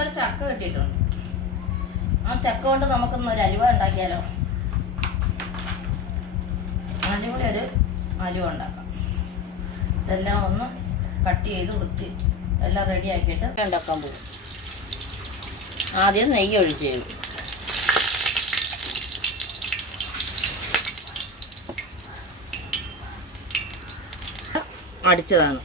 നമുക്കൊരു ചക്ക കിട്ടിയിട്ടുണ്ട്. ആ ചക്ക കൊണ്ട് നമുക്കൊന്ന് ഒരു അലുവ ഉണ്ടാക്കിയാലോ? അടിപൊളി ഒരു അലുവ ഉണ്ടാക്കാം. ഇതെല്ലാം ഒന്ന് കട്ട് ചെയ്ത് വൃത്തി എല്ലാം റെഡി ആക്കിയിട്ട് ഉണ്ടാക്കാൻ പോകും. ആദ്യം നെയ്യ് ഒഴിച്ച് ചെയ്യും അടിച്ചതാണ്.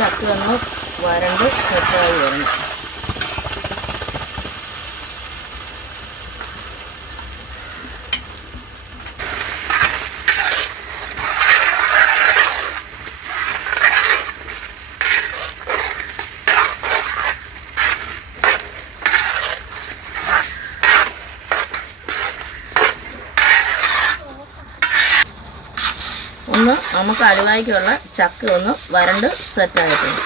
ചക്ക ഒന്ന് വരണ്ട് സെറ്റായി വരണം ഒന്ന് നമുക്ക് അലുവായ്ക്കുള്ള ചക്ക ഒന്ന് വരണ്ട് സെറ്റായിട്ടുണ്ട്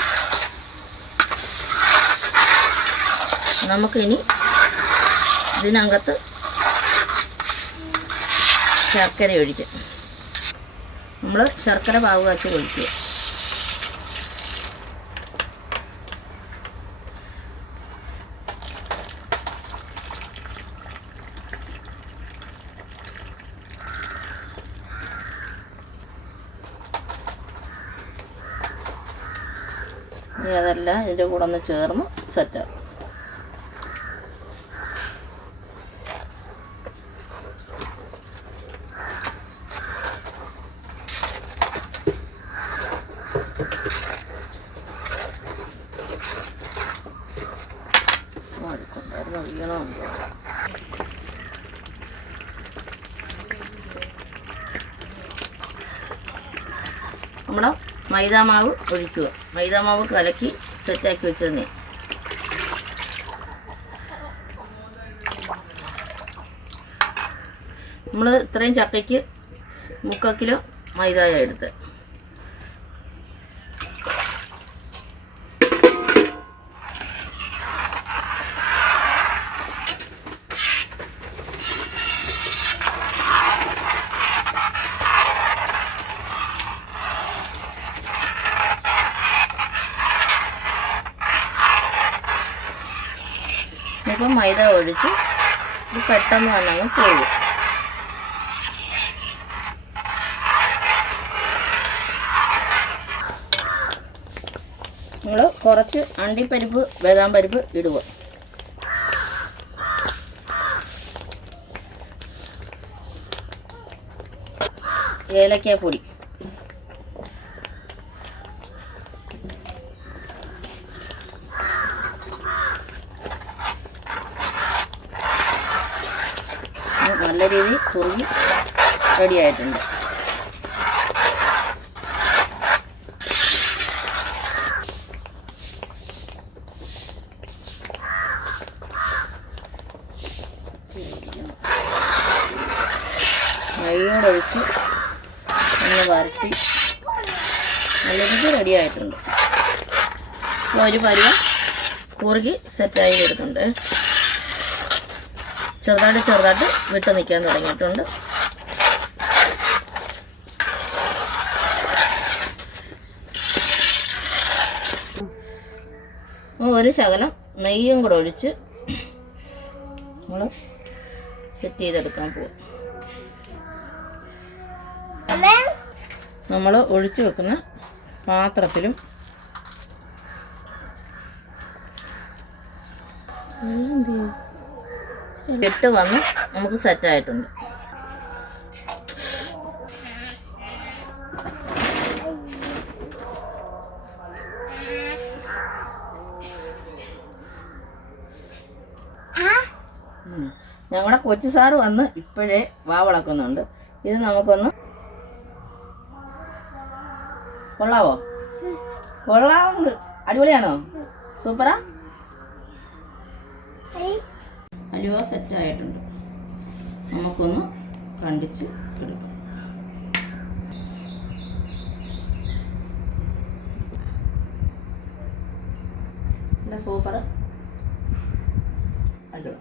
നമുക്കിനി ഇതിനകത്ത് ശർക്കര ഒഴിക്കും. നമ്മൾ ശർക്കര പാവ് കാച്ചി ഒഴിക്കുക. ഇനി അതെല്ലാം ഇതിന്റെ കൂടെ ഒന്ന് ചേർന്ന് സെറ്റാക്കും നമ്മുടെ മൈദാമാവ് ഒഴിക്കുക. മൈദാമാവ് കലക്കി സെറ്റാക്കി വെച്ചതന്നെ നമ്മൾ ഇത്രയും ചക്കയ്ക്ക് മുക്കാൽ കിലോ മൈദ എടുത്ത് ഇപ്പം മൈദ ഒഴിച്ച് ഇത് പെട്ടെന്ന് തന്നെ അങ്ങ് പോകും നമ്മൾ കുറച്ച് അണ്ടിപ്പരിപ്പ് ബദാം പരിപ്പ് ഇടുക. ഏലക്ക നല്ല രീതിയിൽ കുറുകി റെഡി ആയിട്ടുണ്ട്. നെയ്യോടെ ഒഴിച്ച് ഒന്ന് വരട്ടി നല്ല രീതിയിൽ റെഡി ആയിട്ടുണ്ട്. ഒരു പരുവം കുറുകി സെറ്റായി വരുന്നുണ്ട്. ചെറുതായിട്ട് ചെറുതായിട്ട് വിട്ട് നിൽക്കാൻ തുടങ്ങിയിട്ടുണ്ട്. ഒരു ശകലം നെയ്യും കൂടെ ഒഴിച്ച് നമ്മൾ സെറ്റ് ചെയ്തെടുക്കാൻ പോകും നമ്മൾ ഒഴിച്ചു വെക്കുന്ന പാത്രത്തിലും ഇട്ട് വന്ന് നമുക്ക് സെറ്റായിട്ടുണ്ട് ഞങ്ങളുടെ കൊച്ചു സാറ് വന്ന് ഇപ്പോഴേ വാവളക്കുന്നുണ്ട് ഇത് നമുക്കൊന്ന് കൊള്ളാവോ? കൊള്ളാവുണ്ട് അടിപൊളിയാണോ? സൂപ്പറാ? ഹലുവ സെറ്റായിട്ടുണ്ട്. നമുക്കൊന്ന് കണ്ടിച്ച് എടുക്കാം. സൂപ്പർ? അല്ലോ